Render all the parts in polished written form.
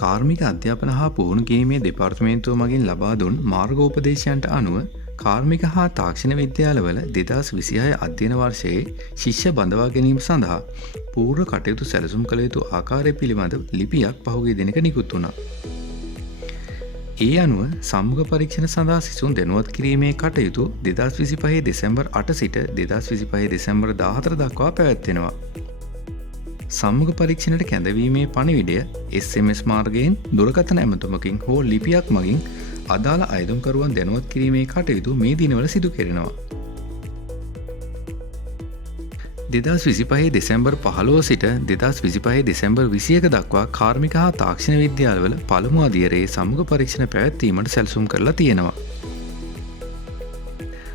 කාර්මික අධ්‍යාපන හා පුහුණු කිරීමේ දෙපාර්තමේන්තුව මගින් ලබා දුන් මාර්ගෝපදේශයන්ට අනුව කාර්මික හා තාක්ෂණ විද්‍යාලවල 2026 අධ්‍යයන වර්ෂයේ ශිෂ්‍ය බඳවා ගැනීම සඳහා පූර්ව කටයුතු සැලසුම් කළ යුතු ආකාරය පිළිබඳ ලිපියක් පහුගිය දිනක නිකුත් වුණා. ඒ අනුව සම්මුඛ පරීක්ෂණ සඳහා සිසුන් දැනුවත් කිරීමේ කටයුතු 2025 දෙසැම්බර් 8 සිට 2025 දෙසැම්බර් 14 දක්වා පැවැත්වෙනවා. සම්මුඛ පරීක්ෂණයට කැඳවීමේ පණිවිඩය SMS මාර්ගයෙන් දුරකථන ඇමතුමකින් හෝ ලිපියක් මගින් අදාළ අයදුම්කරුවන් දැනුවත් කිරීමේ කටයුතු මේ දිනවල සිදු කෙරෙනවා. 2025 දෙසැම්බර් 15 සිට 2025 දෙසැම්බර් 21 දක්වා කාර්මික හා තාක්ෂණ විද්‍යාලවල පළමු අදියරේ සම්මුඛ පරීක්ෂණ පැවැත්වීමට සැලසුම් කරලා තියෙනවා.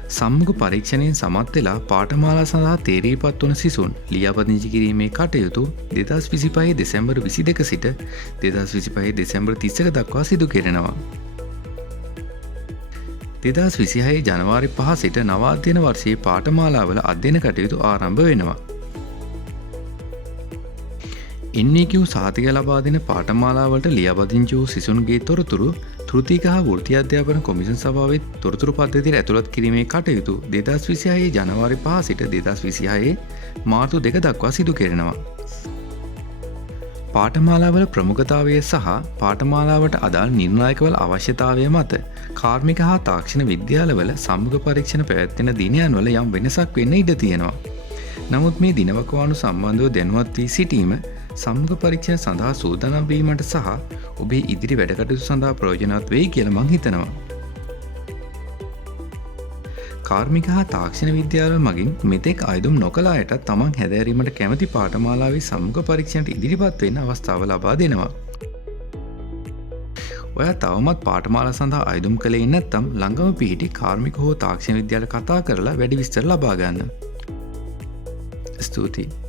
සම්මුඛ පරීක්ෂණයෙන් සමත් වෙලා පාඨමාලා සඳහා තේරීපත් වන සිසුන් ලියාපදිංචි කිරීමේ කටයුතු 2025 දෙසැම්බර් 22 සිට 2025 දෙසැම්බර් 31 දක්වා සිදු කෙරෙනවා. 2026 ජනවාරි 5 සිට නව අධ්‍යයන වර්ෂයේ පාඨමාලාවල අධ්‍යයන කටයුතු ආරම්භ වෙනවා. NVQ සහතික ලබා දෙන පාඨමාලාවලට ලියාපදිංචි වූ සිසුන්ගේ තොරතුරු තෘතීක හා වෘත්තීය අධ්‍යාපන කොමිෂන් සභාවේ තොරතුරු පද්ධතියට ඇතුළත් කිරීමේ කටයුතු 2026 ජනවාරි 5 සිට 2026 මාර්තු 2 දක්වා සිදු කෙරෙනවා. පාඨමාලාවල ප්‍රමුඛතාවය සහ පාඨමාලාවට අදාළ නිර්ණායකවල අවශ්‍යතාවය මත කාර්මික හා තාක්ෂණ විද්‍යාලවල සම්මුඛ පරීක්ෂණ පැවැත්වෙන දිනයන් වල යම් වෙනසක් වෙන්න ඉඩ තියෙනවා. නමුත් මේ දිනවකවානු සම්බන්ධව දැනුවත් වී සිටීම සම්මුඛ පරීක්ෂණ සඳහා සූදානම් වීමට සහ ඔබේ ඉදිරි වැඩකටයුතු සඳහා ප්‍රයෝජනවත් වෙයි කියලා මං හිතනවා. කාර්මික හා තාක්ෂණ විද්‍යාල මගින් මෙතෙක් අයදුම් නොකළ අයට තමන් හැදෑරීමට කැමති පාඨමාලාවේ සම්මුඛ පරීක්ෂණයට ඉදිරිපත් වෙන්න අවස්ථාව ලබා දෙනවා. ඔයා තවමත් පාඨමාලා සඳහා අයදුම් කළේ නැත්නම් ළඟම පිහිටි කාර්මික හෝ තාක්ෂණ විද්‍යාල කතා කරලා වැඩි විස්තර ලබා ගන්න. ස්තුතියි.